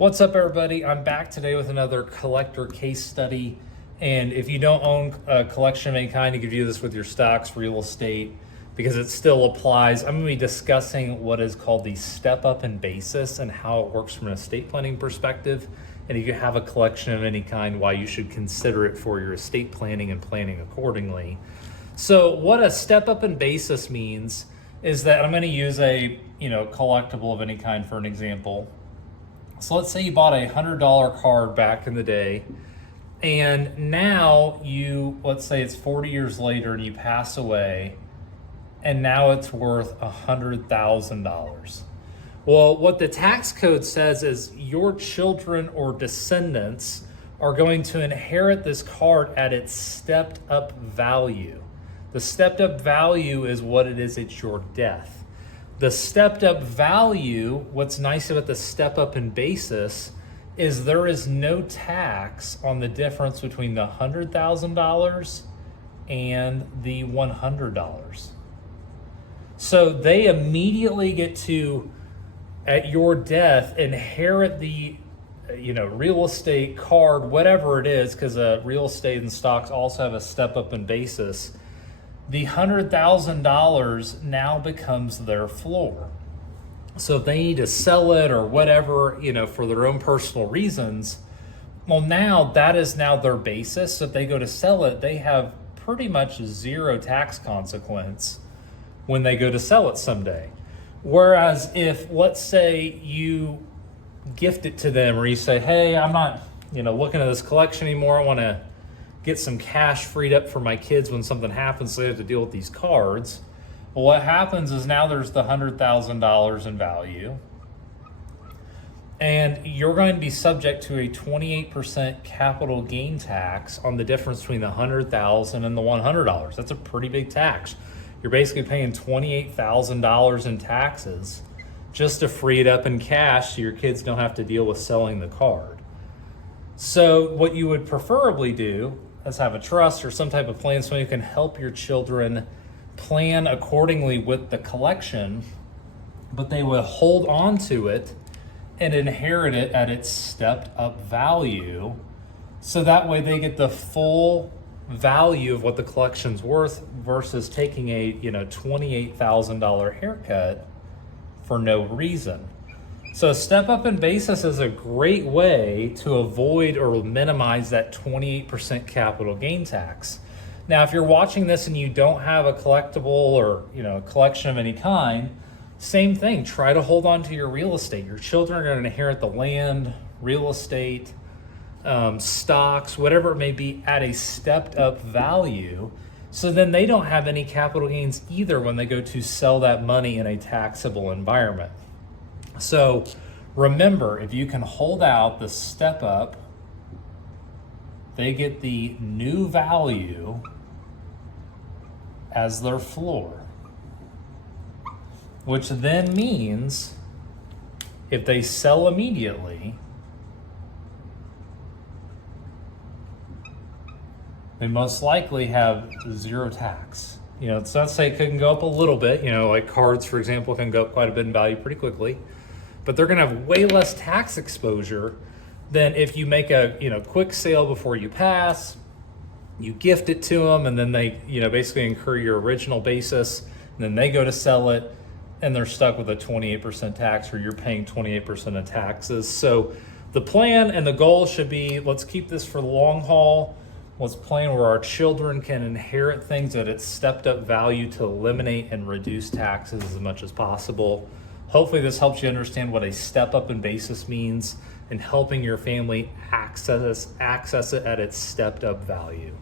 What's up, everybody? I'm back today with another collector case study. And if you don't own a collection of any kind, you can do this with your stocks, real estate, because it still applies. I'm going to be discussing what is called the step up in basis and how it works from an estate planning perspective. And if you have a collection of any kind, why you should consider it for your estate planning and planning accordingly. So what a step up in basis means is that I'm going to use a collectible of any kind for an example. So let's say you bought a $100 card back in the day, and now let's say it's 40 years later and you pass away, and now it's worth $100,000. Well, what the tax code says is your children or descendants are going to inherit this card at its stepped up value. The stepped up value is what it is at your death. The stepped up value, what's nice about the step up in basis is there is no tax on the difference between the $100,000 and the $100. So they immediately get to, at your death, inherit the real estate card, whatever it is, because real estate and stocks also have a step up in basis. The $100,000 now becomes their floor. So if they need to sell it or whatever, for their own personal reasons, well, now that is now their basis. So if they go to sell it, they have pretty much zero tax consequence when they go to sell it someday. Whereas if, let's say, you gift it to them, or you say, hey, I'm not, looking at this collection anymore. I want to get some cash freed up for my kids when something happens, so they have to deal with these cards. Well, what happens is now there's the $100,000 in value, and you're going to be subject to a 28% capital gain tax on the difference between the $100,000 and the $100. That's a pretty big tax. You're basically paying $28,000 in taxes just to free it up in cash so your kids don't have to deal with selling the card. So what you would preferably do is have a trust or some type of plan so you can help your children plan accordingly with the collection, but they will hold on to it and inherit it at its stepped up value. So that way they get the full value of what the collection's worth versus taking a $28,000 haircut for no reason. So step up in basis is a great way to avoid or minimize that 28% capital gain tax. Now, if you're watching this and you don't have a collectible or a collection of any kind, same thing. Try to hold on to your real estate. Your children are going to inherit the land, real estate, stocks, whatever it may be, at a stepped up value. So then they don't have any capital gains either when they go to sell that money in a taxable environment. So remember, if you can hold out the step up, they get the new value as their floor, which then means if they sell immediately, they most likely have zero tax. It's not to say it couldn't go up a little bit, like cards, for example, can go up quite a bit in value pretty quickly, but they're gonna have way less tax exposure than if you make a quick sale before you pass, you gift it to them, and then they basically incur your original basis, and then they go to sell it, and they're stuck with a 28% tax, or you're paying 28% of taxes. So the plan and the goal should be, let's keep this for the long haul. Let's plan where our children can inherit things at its stepped up value to eliminate and reduce taxes as much as possible. Hopefully this helps you understand what a step up in basis means and helping your family access it at its stepped up value.